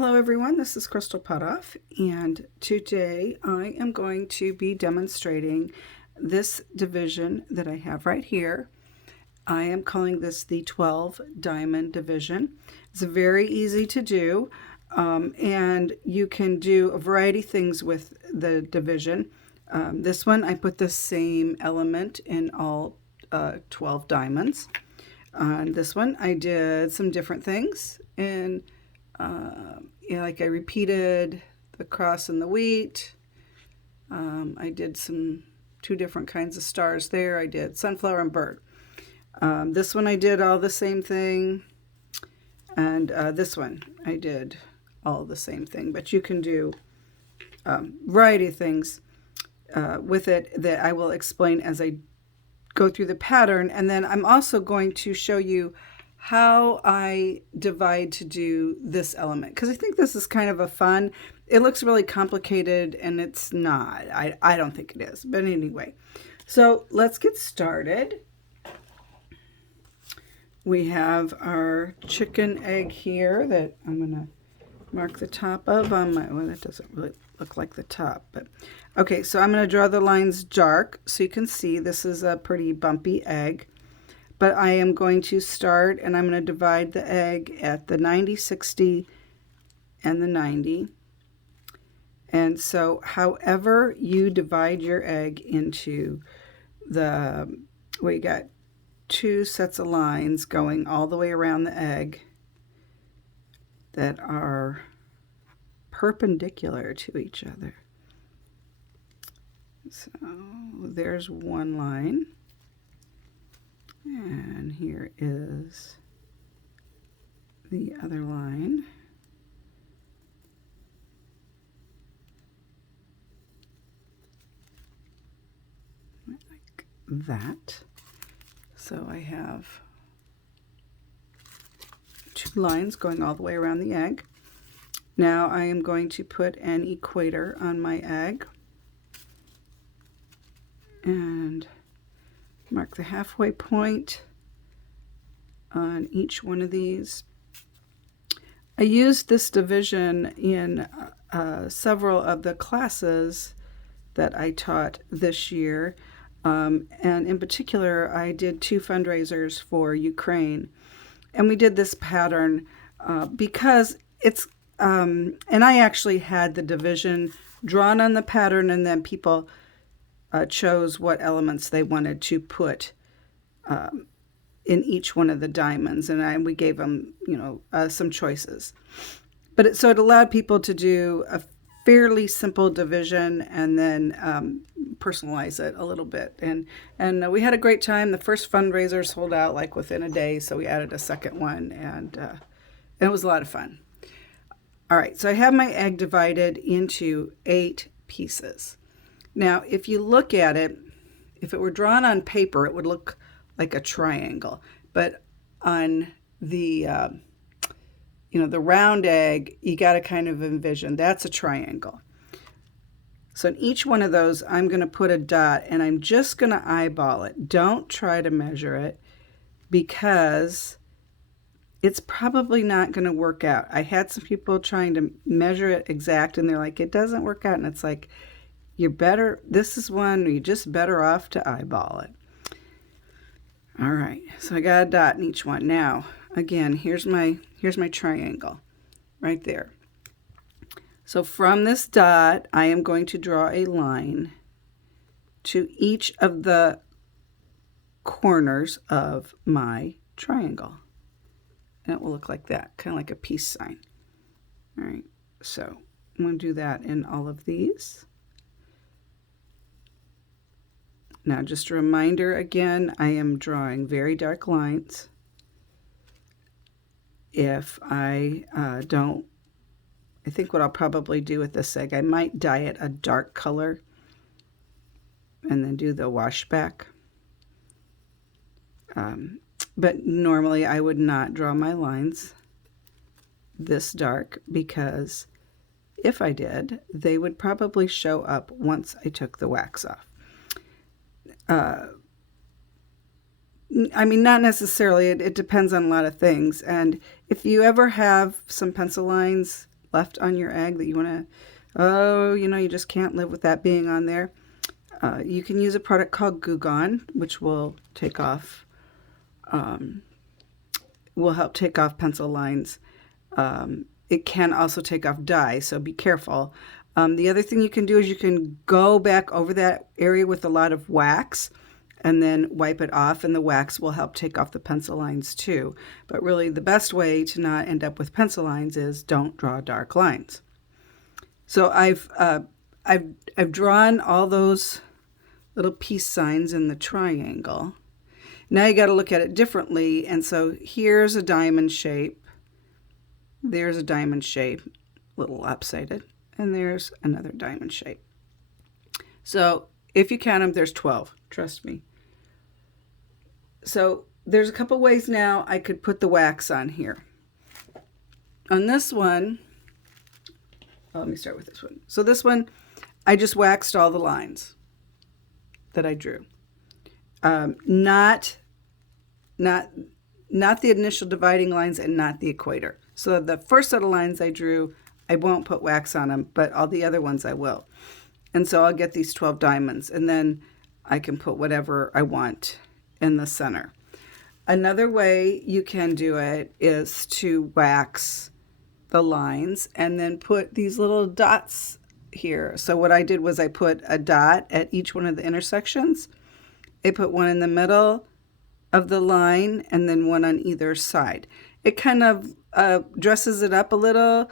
Hello everyone, this is Crystal Putoff, and today I am going to be demonstrating this division that I have right here. I am calling this the 12 diamond division. It's very easy to do, and you can do a variety of things with the division. This one I put the same element in all 12 diamonds. On this one I did some different things, and like I repeated the cross and the wheat. I did two different kinds of stars there. I did sunflower and bird. This one I did all the same thing, and this one I did all the same thing. But you can do a variety of things with it that I will explain as I go through the pattern. And then I'm also going to show you how I divide to do this element, because I think this is kind of a fun. It looks really complicated, and it's not. I don't think it is. But anyway, so let's get started. We have our chicken egg here that I'm going to mark the top of on my, well, that doesn't really look like the top, but okay, so I'm going to draw the lines dark so you can see this is a pretty bumpy egg. But I am going to start, and I'm going to divide the egg at the 90, 60, and the 90. And so however you divide your egg into we got two sets of lines going all the way around the egg that are perpendicular to each other. So there's one line. And here is the other line. Like that. So I have two lines going all the way around the egg. Now I am going to put an equator on my egg and mark the halfway point on each one of these. I used this division in several of the classes that I taught this year. And in particular, I did two fundraisers for Ukraine. And we did this pattern because it's, and I actually had the division drawn on the pattern, and then people chose what elements they wanted to put in each one of the diamonds, and we gave them, some choices. But so it allowed people to do a fairly simple division and then personalize it a little bit. And we had a great time. The first fundraiser sold out like within a day, so we added a second one, and it was a lot of fun. All right, so I have my egg divided into 8 pieces. Now, if you look at it, if it were drawn on paper, it would look like a triangle. But on the, the round egg, you got to kind of envision that's a triangle. So in each one of those, I'm going to put a dot, and I'm just going to eyeball it. Don't try to measure it, because it's probably not going to work out. I had some people trying to measure it exact, and they're like, it doesn't work out. And it's like, this is one you're just better off to eyeball it. All right, so I got a dot in each one. Now, again, here's my triangle right there. So from this dot, I am going to draw a line to each of the corners of my triangle. And it will look like that, kind of like a peace sign. All right, so I'm going to do that in all of these. Now, just a reminder again, I am drawing very dark lines. If I I think what I'll probably do with this egg, I might dye it a dark color and then do the washback. But normally I would not draw my lines this dark, because if I did, they would probably show up once I took the wax off. I mean, not necessarily. It depends on a lot of things. And if you ever have some pencil lines, left on your egg that you want to, oh, you just can't live with that being on there, you can use a product called Goo Gone, which will take off, will help take off pencil lines. It can also take off dye, so be careful. The other thing you can do is you can go back over that area with a lot of wax and then wipe it off, and the wax will help take off the pencil lines too. But really the best way to not end up with pencil lines is don't draw dark lines. So I've drawn all those little peace signs in the triangle. Now you got to look at it differently, and so here's a diamond shape. There's a diamond shape, a little lopsided, and there's another diamond shape. So if you count them, there's 12, trust me. So there's a couple ways now I could put the wax on here. On this one, let me start with this one. So this one, I just waxed all the lines that I drew. Not the initial dividing lines and not the equator. So the first set of lines I drew, I won't put wax on them, but all the other ones I will. And so I'll get these 12 diamonds, and then I can put whatever I want in the center. Another way you can do it is to wax the lines and then put these little dots here. So what I did was I put a dot at each one of the intersections. I put one in the middle of the line and then one on either side. It kind of dresses it up a little.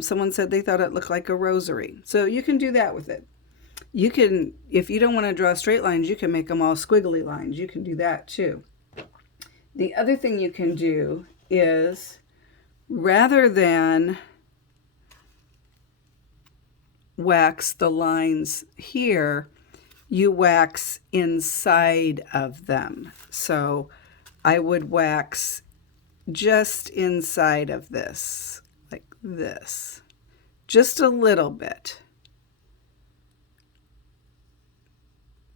Someone said they thought it looked like a rosary. So you can do that with it. You can, if you don't want to draw straight lines, you can make them all squiggly lines. You can do that too. The other thing you can do is, rather than wax the lines here, you wax inside of them. So I would wax just inside of this, like this, just a little bit.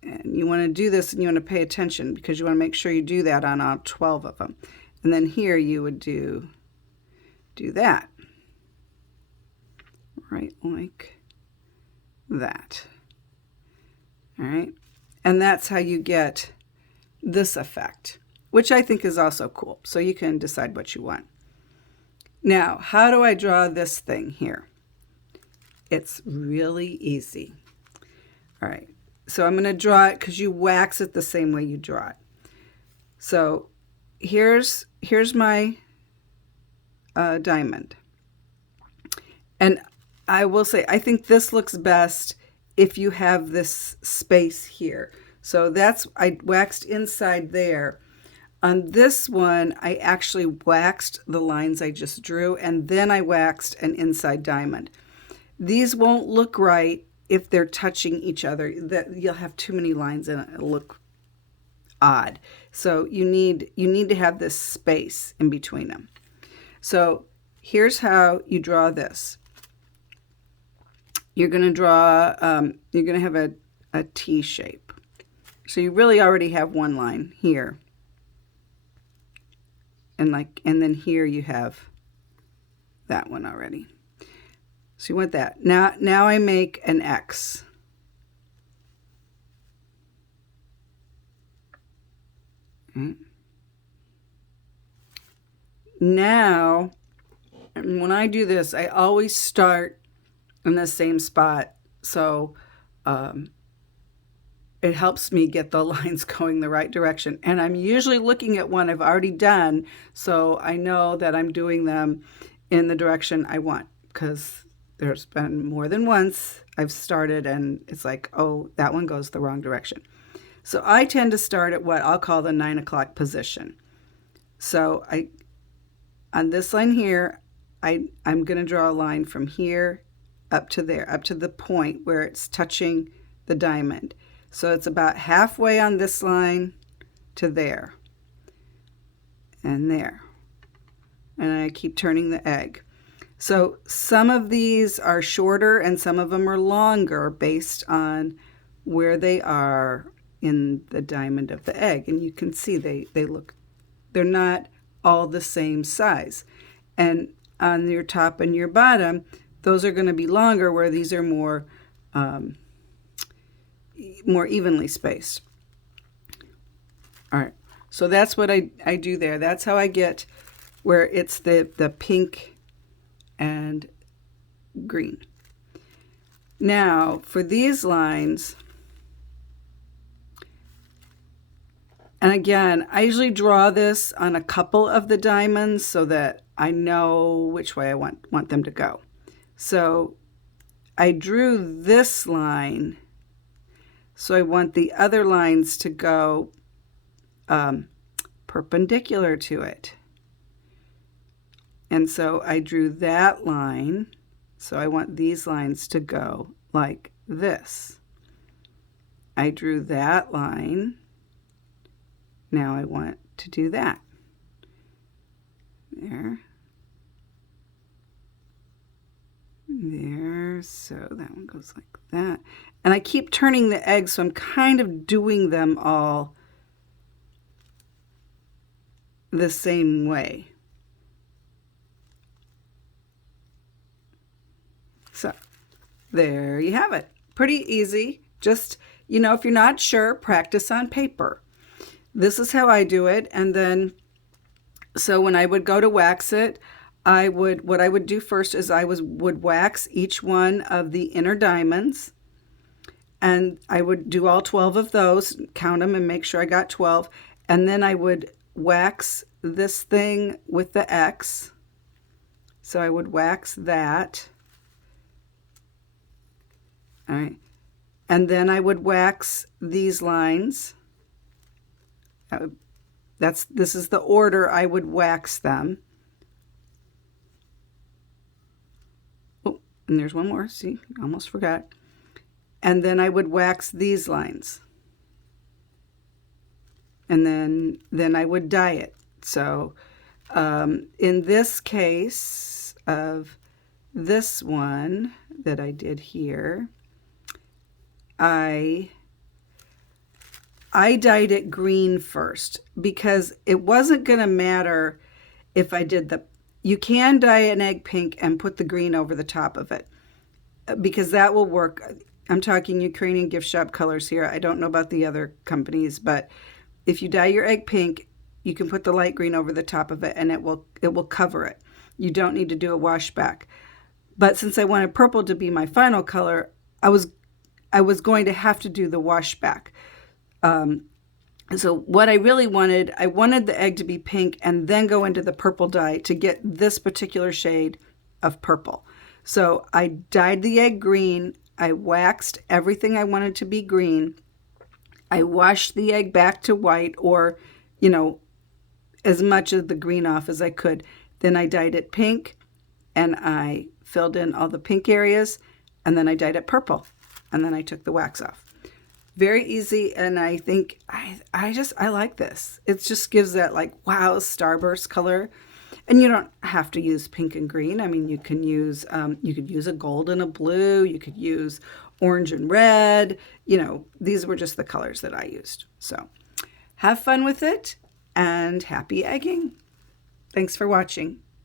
And you want to do this and you want to pay attention because you want to make sure you do that on all 12 of them. And then here you would do that, right, like that. All right, and that's how you get this effect, which I think is also cool. So you can decide what you want. Now, how do I draw this thing here? It's really easy. All right, so I'm going to draw it because you wax it the same way you draw it. So here's my diamond. And I will say, I think this looks best if you have this space here. So I waxed inside there. On this one, I actually waxed the lines I just drew, and then I waxed an inside diamond. These won't look right if they're touching each other. That you'll have too many lines and it'll look odd. So you need to have this space in between them. So here's how you draw this. You're going to draw, you're going to have a T shape. So you really already have one line here. And then here you have that one already. So you want that. Now I make an X. Okay. Now, when I do this, I always start in the same spot. So it helps me get the lines going the right direction. And I'm usually looking at one I've already done, so I know that I'm doing them in the direction I want, because there's been more than once I've started and it's like, oh, that one goes the wrong direction. So I tend to start at what I'll call the 9 o'clock position. So on this line here, I'm going to draw a line from here up to there, up to the point where it's touching the diamond. So it's about halfway on this line to there and there. And I keep turning the egg. So some of these are shorter and some of them are longer based on where they are in the diamond of the egg. And you can see they're not all the same size. And on your top and your bottom, those are going to be longer, where these are more more evenly spaced. All right, so that's what I do there. That's how I get where it's the pink and green. Now for these lines, and again, I usually draw this on a couple of the diamonds so that I know which way I want them to go. So I drew this line, so I want the other lines to go perpendicular to it. And so I drew that line, so I want these lines to go like this. I drew that line. Now I want to do that. There. There, so that one goes like that. And I keep turning the eggs, so I'm kind of doing them all the same way. So there you have it. Pretty easy. Just, you know, if you're not sure, practice on paper. This is how I do it. And then, so when I would go to wax it, what I would do first is I would wax each one of the inner diamonds. And I would do all 12 of those, count them and make sure I got 12. And then I would wax this thing with the X. So I would wax that. All right. And then I would wax these lines. This is the order I would wax them. Oh, and there's one more. See, almost forgot. And then I would wax these lines. And then I would dye it. So in this case of this one that I did here, I dyed it green first because it wasn't going to matter if I did you can dye an egg pink and put the green over the top of it because that will work. I'm talking Ukrainian gift shop colors here. I don't know about the other companies, but if you dye your egg pink, you can put the light green over the top of it and it will cover it. You don't need to do a wash back. But since I wanted purple to be my final color, I was going to have to do the wash back. So what I really wanted, I wanted the egg to be pink and then go into the purple dye to get this particular shade of purple. So I dyed the egg green. I waxed everything I wanted to be green. I washed the egg back to white, or, you know, as much of the green off as I could. Then I dyed it pink and I filled in all the pink areas, and then I dyed it purple, and then I took the wax off. Very easy, and I think I like this. It just gives that like, wow, starburst color. And you don't have to use pink and green. I mean, you can use you could use a gold and a blue. You could use orange and red. You know, these were just the colors that I used. So have fun with it and happy egging. Thanks for watching.